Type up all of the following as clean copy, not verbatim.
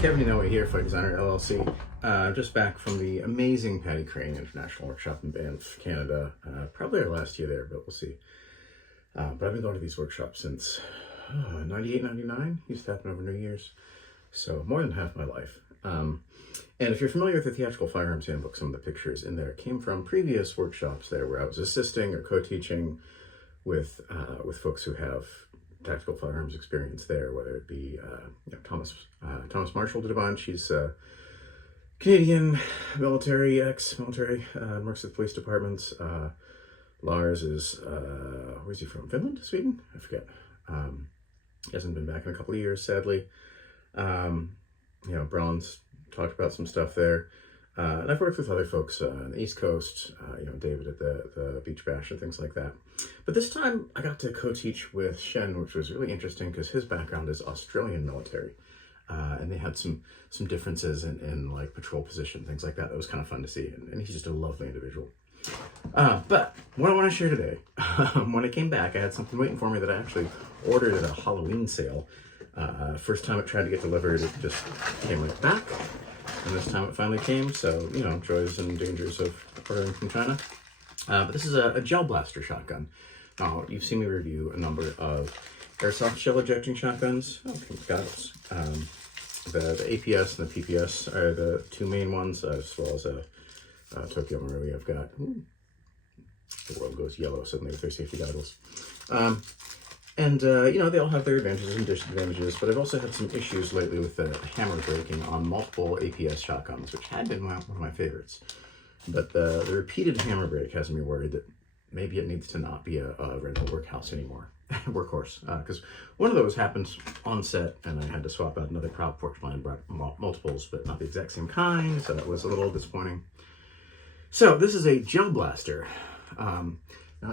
Kevin Inoue here, Fight Designer LLC. Just back from the amazing Paddy Crean International Workshop in Banff, Canada. Probably our last year there, but we'll see. But I've been going to these workshops since 98, 99. Used to happen over New Year's. So more than half my life. And if you're familiar with the Theatrical Firearms Handbook, some of the pictures in there came from previous workshops there where I was assisting or co-teaching with folks who have tactical firearms experience there, whether it be Thomas Marshall did a bunch. He's Canadian military, ex-military, works at police departments. Lars is where's he from? Finland, Sweden? I forget. He hasn't been back in a couple of years, sadly. Braun's talked about some stuff there. And I've worked with other folks on the East Coast, David at the Beach Bash and things like that. But this time I got to co-teach with Shen, which was really interesting because his background is Australian military. And they had some differences in like patrol position, things like that. That was kind of fun to see. And he's just a lovely individual. But what I want to share today, when I came back, I had something waiting for me that I actually ordered at a Halloween sale. First time it tried to get delivered, it just came right back. And this time it finally came, so, joys and dangers of ordering from China. But this is a gel blaster shotgun. Now, you've seen me review a number of airsoft shell ejecting shotguns. Oh, pink goggles. The APS and the PPS are the two main ones, as well as a Tokyo Marui. I've got, the world goes yellow suddenly with their safety goggles. They all have their advantages and disadvantages, but I've also had some issues lately with the hammer breaking on multiple APS shotguns, which had been one of my favorites. But the repeated hammer break has me worried that maybe it needs to not be a rental workhorse anymore. Workhorse. Because one of those happened on set, and I had to swap out another prop. Fortunately, I brought multiples, but not the exact same kind, so that was a little disappointing. So this is a gel blaster. Now,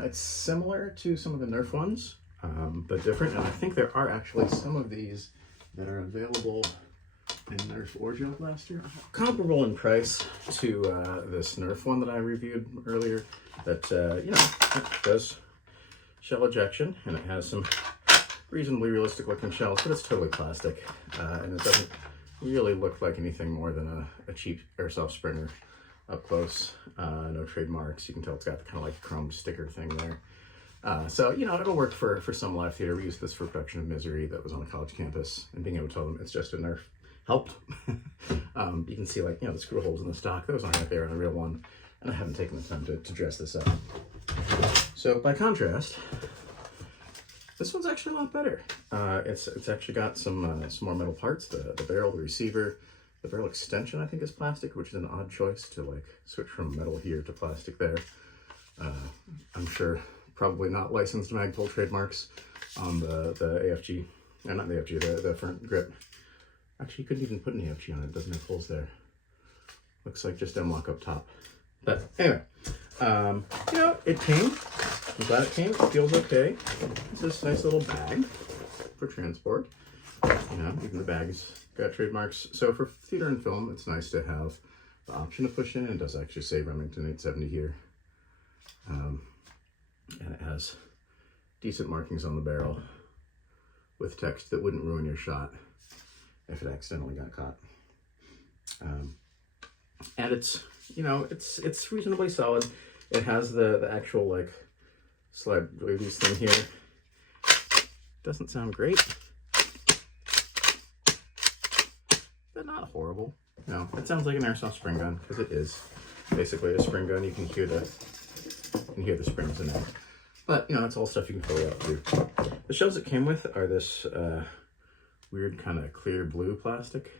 it's similar to some of the Nerf ones, but different. And I think there are actually some of these that are available in Nerf or Gel Blaster. Comparable in price to this Nerf one that I reviewed earlier that, it does shell ejection, and it has some reasonably realistic looking shells, but it's totally plastic. And it doesn't really look like anything more than a cheap airsoft Springer up close. No trademarks. You can tell it's got the kind of like chrome sticker thing there. So it'll work for some live theater. We used this for production of Misery that was on a college campus, and being able to tell them it's just a Nerf helped. You can see the screw holes in the stock. Those aren't there on the real one, and I haven't taken the time to dress this up. So by contrast, this one's actually a lot better. It's actually got some more metal parts. The barrel, the receiver, the barrel extension I think is plastic, which is an odd choice to switch from metal here to plastic there. I'm sure probably not licensed Magpul trademarks on the AFG, not the AFG, the front grip. Actually, you couldn't even put an AFG on it. It doesn't have holes there. Looks like just M-lock up top. But anyway, it came. I'm glad it came. It feels okay. It's this nice little bag for transport. Even the bag's got trademarks. So for theater and film, it's nice to have the option to push in. It does actually say Remington 870 here. And it has decent markings on the barrel with text that wouldn't ruin your shot if it accidentally got caught. And it's reasonably solid. It has the actual slide release thing here. Doesn't sound great, but not horrible. No, it sounds like an airsoft spring gun because it is basically a spring gun. You can hear the springs in there. But, it's all stuff you can fill out too. The shells it came with are this weird kind of clear blue plastic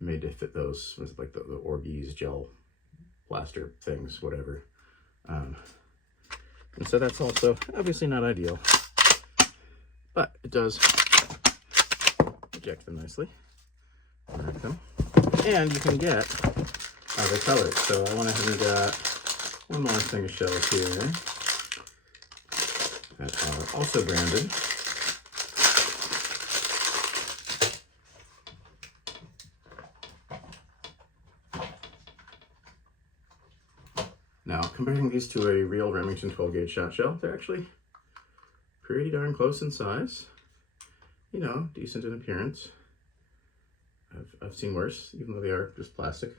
made to fit those, like the Orbeez gel blaster things, whatever. And so that's also obviously not ideal, but it does eject them nicely. And you can get other colors. So I went ahead and got one more thing of shells here that are also branded. Now, comparing these to a real Remington 12-gauge shot shell, they're actually pretty darn close in size. Decent in appearance. I've seen worse, even though they are just plastic.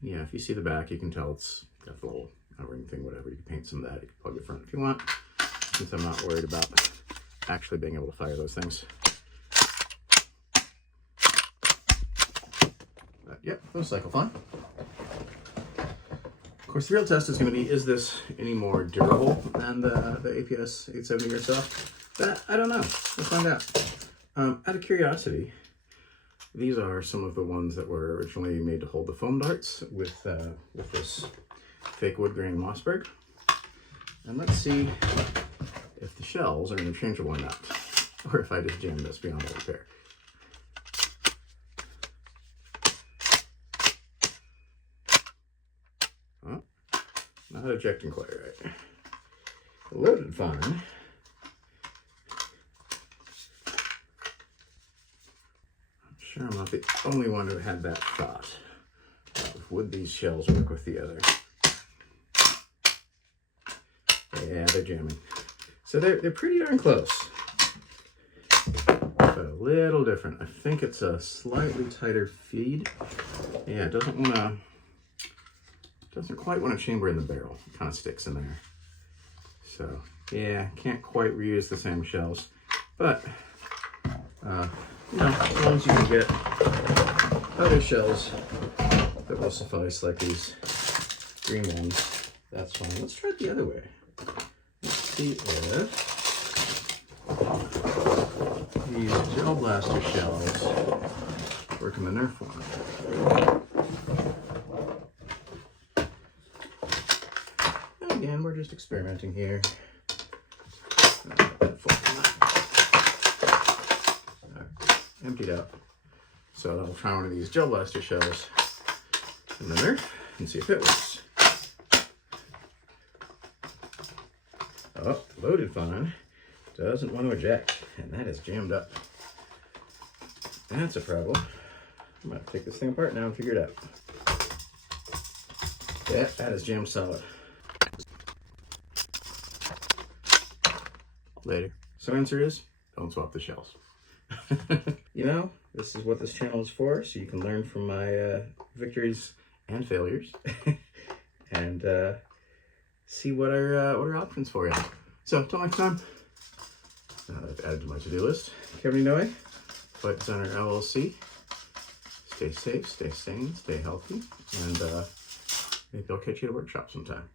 Yeah, if you see the back, you can tell it's got the little ring thing, whatever. You can paint some of that. You can plug it front if you want, since I'm not worried about actually being able to fire those things. But, yep, those cycle fine. Of course, the real test is going to be, is this any more durable than the APS 870 or so? That, I don't know. We'll find out. Out of curiosity, these are some of the ones that were originally made to hold the foam darts with this fake wood grain Mossberg. And let's see if the shells are interchangeable or not, or if I just jammed this beyond all repair. Oh, not ejecting quite right. Loaded fine. Sure, I'm not the only one who had that thought. Would these shells work with the other? Yeah, they're jamming. So they're pretty darn close, but a little different. I think it's a slightly tighter feed. Yeah, it doesn't quite want to chamber in the barrel. It kind of sticks in there. So yeah, can't quite reuse the same shells, but you know, as long as you can get other shells that will suffice, like these green ones, that's fine. Let's try it the other way. Let's see if these gel blaster shells work in the Nerf one. And again, we're just experimenting here. Emptied out. So I'll try one of these gel blaster shells in the Nerf and see if it works. Oh, loaded fine. Doesn't want to eject, and that is jammed up. That's a problem. I'm going to take this thing apart now and figure it out. Yeah, that is jammed solid. Later. So answer is, don't swap the shells. You know, this is what this channel is for, so you can learn from my victories and failures, and see what are options for you. So, until next time, I've added to my to-do list. Kevin Inoue, Flight Designer LLC. Stay safe, stay sane, stay healthy, and maybe I'll catch you at a workshop sometime.